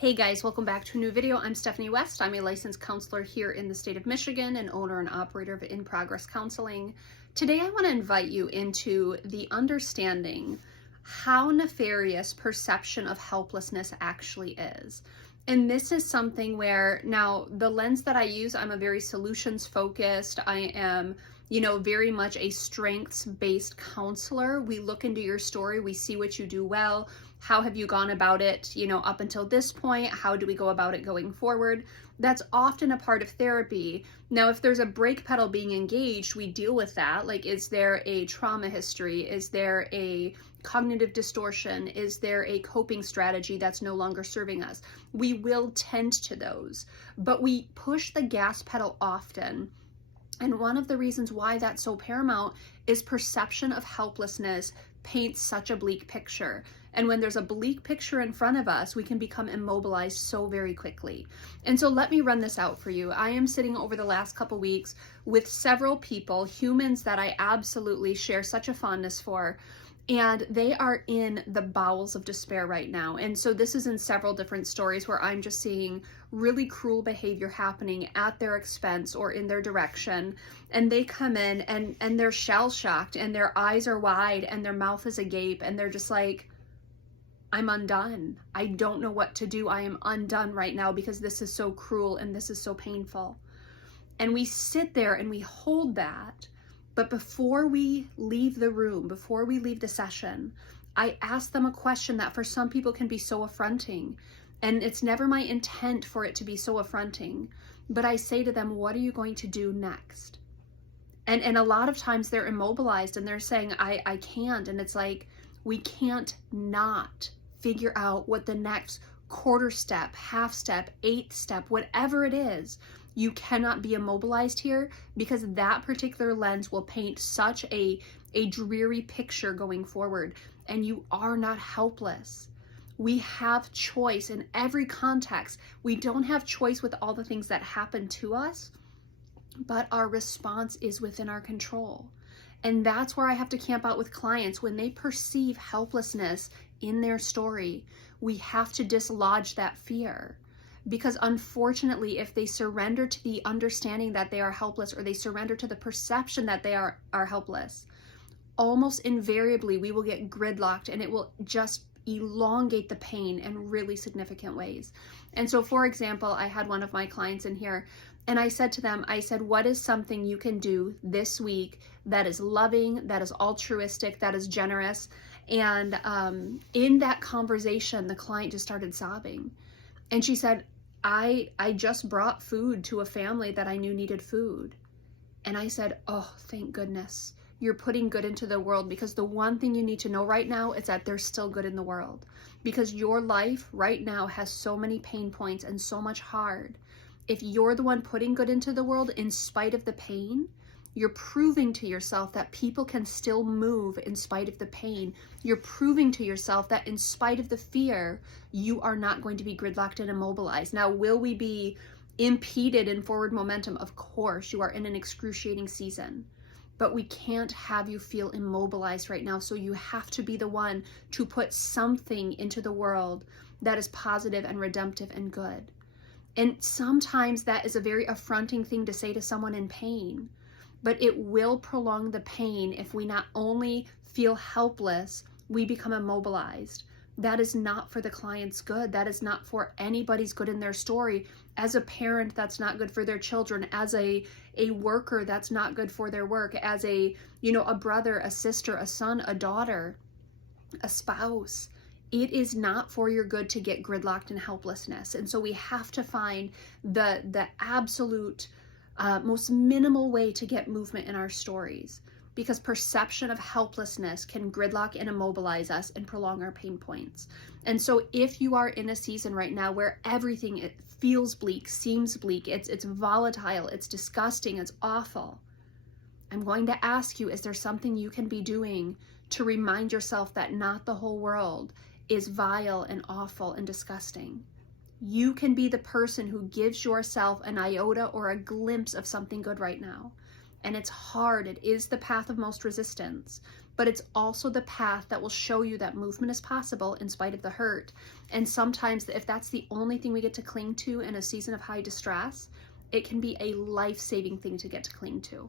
Hey guys, welcome back to a new video. I'm Stephanie West. I'm a licensed counselor here in the state of Michigan and owner and operator of In Progress Counseling. Today I want to invite you into the understanding how nefarious perception of helplessness actually is. And this is something where, now the lens that I use, I'm a very solutions focused. I am, very much a strengths-based counselor. We look into your story, we see what you do well. How have you gone about it, up until this point? How do we go about it going forward? That's often a part of therapy. Now, if there's a brake pedal being engaged, we deal with that. Like, is there a trauma history? Is there a cognitive distortion? Is there a coping strategy that's no longer serving us? We will tend to those, but we push the gas pedal often. And one of the reasons why that's so paramount is perception of helplessness paints such a bleak picture. And when there's a bleak picture in front of us, we can become immobilized so very quickly. And so let me run this out for you. I am sitting over the last couple weeks with several people, humans that I absolutely share such a fondness for, and they are in the bowels of despair right now. And so this is in several different stories where I'm just seeing really cruel behavior happening at their expense or in their direction. And they come in and they're shell-shocked and their eyes are wide and their mouth is agape and they're just like, I'm undone. I don't know what to do. I am undone right now because this is so cruel and this is so painful. And we sit there and we hold that. But before we leave the room, before we leave the session, I ask them a question that for some people can be so affronting. And it's never my intent for it to be so affronting. But I say to them, what are you going to do next? And a lot of times they're immobilized and they're saying, I can't. And it's like, we can't not figure out what the next quarter step, half step, eighth step, whatever it is. You cannot be immobilized here because that particular lens will paint such a dreary picture going forward. And you are not helpless. We have choice in every context. We don't have choice with all the things that happen to us, but our response is within our control. And that's where I have to camp out with clients. When they perceive helplessness in their story, we have to dislodge that fear. Because unfortunately, if they surrender to the understanding that they are helpless, or they surrender to the perception that they are helpless, almost invariably we will get gridlocked and it will just elongate the pain in really significant ways. And so, for example, I had one of my clients in here and I said to them, what is something you can do this week that is loving, that is altruistic, that is generous? And in that conversation, the client just started sobbing. And she said, I just brought food to a family that I knew needed food. And I said, oh, thank goodness. You're putting good into the world, because the one thing you need to know right now is that there's still good in the world. Because your life right now has so many pain points and so much hard. If you're the one putting good into the world in spite of the pain, you're proving to yourself that people can still move in spite of the pain. You're proving to yourself that in spite of the fear, you are not going to be gridlocked and immobilized. Now, will we be impeded in forward momentum? Of course, you are in an excruciating season, but we can't have you feel immobilized right now. So you have to be the one to put something into the world that is positive and redemptive and good. And sometimes that is a very affronting thing to say to someone in pain. But it will prolong the pain if we not only feel helpless, we become immobilized. That is not for the client's good. That is not for anybody's good in their story. As a parent, that's not good for their children. As a worker, that's not good for their work. As a brother, a sister, a son, a daughter, a spouse. It is not for your good to get gridlocked in helplessness. And so we have to find the absolute most minimal way to get movement in our stories, because perception of helplessness can gridlock and immobilize us and prolong our pain points. And so if you are in a season right now where everything, it feels bleak, seems bleak, it's volatile, it's disgusting, it's awful, I'm going to ask you, is there something you can be doing to remind yourself that not the whole world is vile and awful and disgusting? You can be the person who gives yourself an iota or a glimpse of something good right now. And it's hard. It is the path of most resistance. but it's also the path that will show you that movement is possible in spite of the hurt. And sometimes if that's the only thing we get to cling to in a season of high distress, it can be a life-saving thing to get to cling to.